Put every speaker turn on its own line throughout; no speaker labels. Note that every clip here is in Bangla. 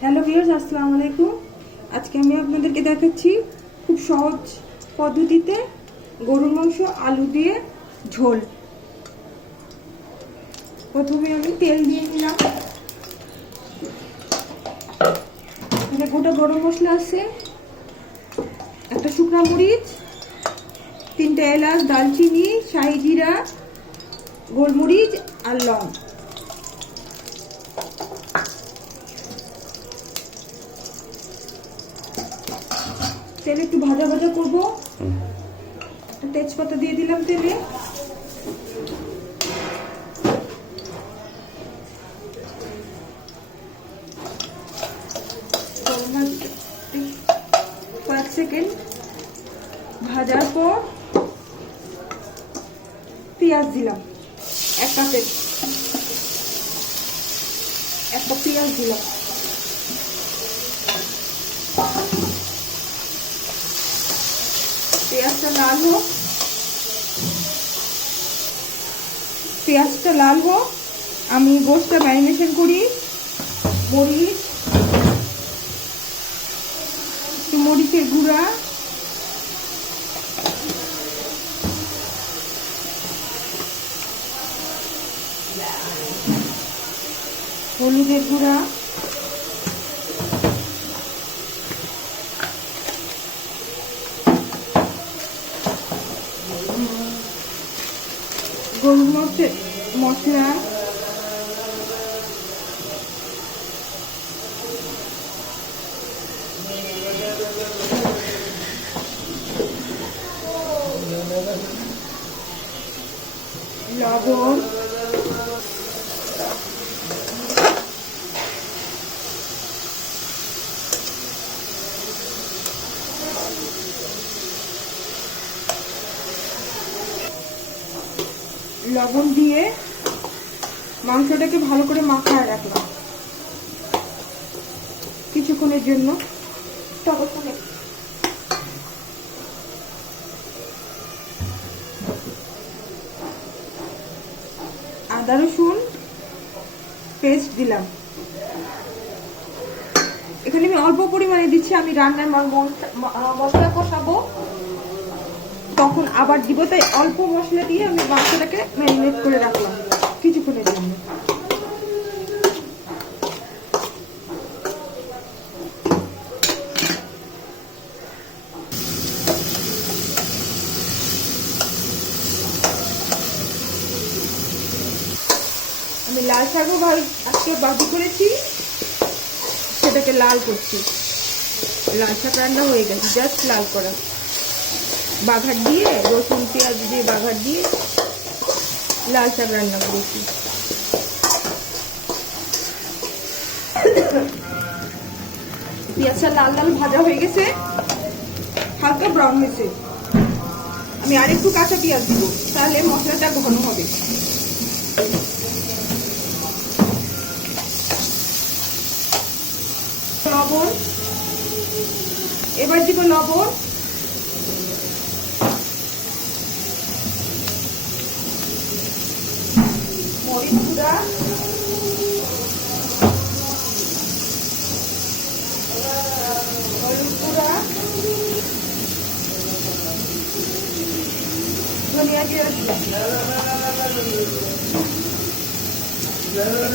হ্যালো ভিউয়ার্স আসসালামু আলাইকুম। আজকে আমি আপনাদেরকে দেখাচ্ছি খুব সহজ পদ্ধতিতে গরুর মাংস, আলু দিয়ে ঝোল। প্রথমে আমি তেল দিয়ে নিলাম। গোটা গরম মশলা আছে। একটা শুকনা মরিচ, তিনটে এলাচ দালচিনি শাহি জিরা, গোলমরিচ আর লং। তেল একটু ভাজা ভাজা করব। তেজপাতা দিয়ে দিলাম তেলে। কয়েক সেকেন্ড। ভাজার পর পেঁয়াজ দিলাম এক কাপের। একটা পেঁয়াজ দিলাম। পেঁয়াজটা লাল হোক। পেঁয়াজটা লাল হোক। আমি গোষ্ঠটা ম্যারিনেশন করি। মরিচ মরিচের গুঁড়া। হলুদের গুঁড়া। গোলমরিচের মশলা। লবণ। লবণ দিয়ে মাংসটাকে ভালো করে মাখায় রাখলাম। কিছুক্ষণের জন্য। ততক্ষণে আদা, রসুন পেস্ট দিলাম। এখানে আমি অল্প পরিমাণে দিচ্ছি, আমি রান্নার মশলা কষাবো। তখন আবার দিব, তাই অল্প মশলা দিয়ে আমি মাংসটাকে ম্যারিনেট করে রাখলাম কিছুক্ষণের জন্য। আমি লাল শাকও আজকে বাজি করেছি, সেটাকে লাল করছি। লাল শাক রান্না হয়ে গেছে, জাস্ট লাল করা। বাঘার দিয়ে, রসুন, পেঁয়াজ দিয়ে বাঘার দিয়ে লাল শাক রান্না করেছি। পেঁয়াজটা লাল লাল ভাজা হয়ে গেছে, হালকা ব্রাউন হয়েছে। আমি আর একটু কাঁচা পেঁয়াজ দিব, তাহলে মশলাটা ঘন হবে। লবণ। এবার দিব লবণ মরিচ গুঁড়া হলুদ গুঁড়া ধনিয়া জিরা দিলাম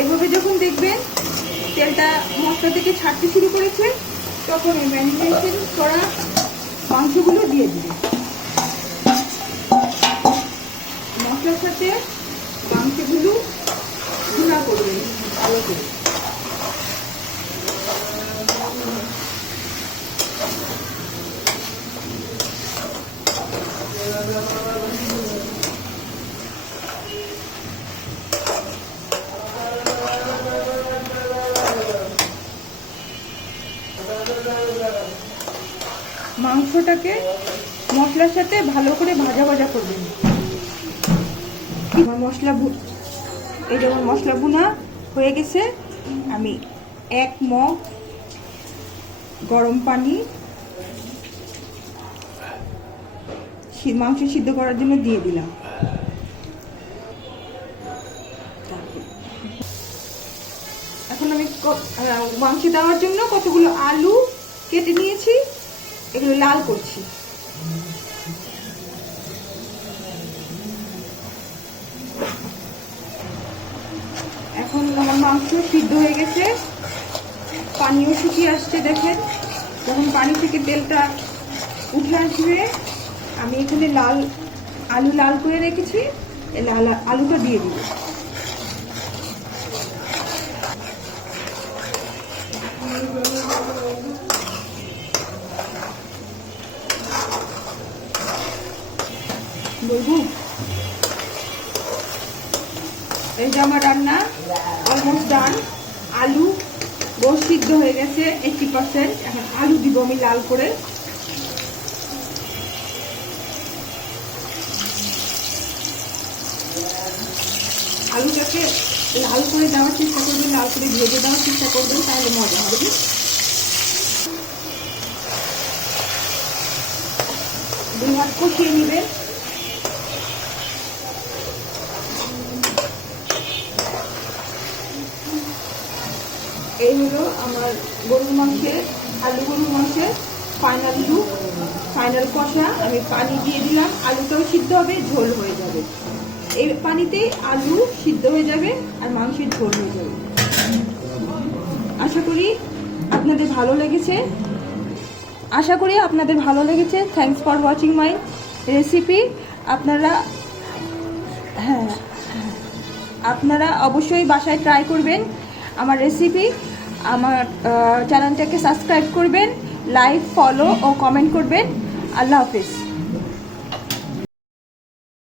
এভাবে যখন দেখবেন, তেলটা মশলা থেকে ছাড়তে শুরু করেছে, তখন এই ম্যারিনেশন করা মাংসগুলো দিয়ে দিবে মশলার সাথে মাংসগুলো গুঁড়া করবেন, ভালো করে। মাংসটাকে মশলার সাথে ভালো করে ভাজা ভাজা করবেন আমার মশলা এই যেমন মশলা ভুনা হয়ে গেছে। আমি এক মগ গরম পানি মাংস সিদ্ধ করার জন্য দিয়ে দিলাম। এখন আমি মাংস দেওয়ার জন্য কতগুলো আলু কেটে নিয়েছি? এগুলো লাল করছি। এখন আমার মাংস সিদ্ধ হয়ে গেছে। পানিও শুকিয়ে আসছে, দেখেন। যখন পানি থেকে তেলটা উঠে আসবে, আমি এখানে লাল, আলু লাল করে রেখেছি। লাল আলুটা দিয়ে দিব। বলব? এই যে আমার রান্না অলমোস্ট ডান আলু বহু সিদ্ধ হয়ে গেছে এইটি পার্সেন্ট এখন আলু দিব আমি লাল করে। আলুটাকে লাল করে দেওয়ার চেষ্টা করবেন, লাল করে ভেজে দেওয়ার চেষ্টা করবেন, তাহলে মজা হবে। দুই হাত কষিয়ে নেবেন। এই হলো আমার গরুর মাংসের, আলু গরুর মাংসের ফাইনাল লুক ফাইনাল কষা। আমি পানি দিয়ে দিলাম, আলুটাও সিদ্ধ হবে, ঝোল হয়ে যাবে। এই পানিতেই আলু সিদ্ধ হয়ে যাবে আর মাংসের ঝোল হয়ে যাবে। আশা করি আপনাদের ভালো লেগেছে। আশা করি আপনাদের ভালো লেগেছে। Thanks for watching my recipe আপনারা হ্যাঁ। আপনারা অবশ্যই বাসায় ট্রাই করবেন আমার রেসিপি আমার চ্যানেলটাকে সাবস্ক্রাইব করবেন লাইক ফলো ও কমেন্ট করবেন। আল্লাহ হাফিজ।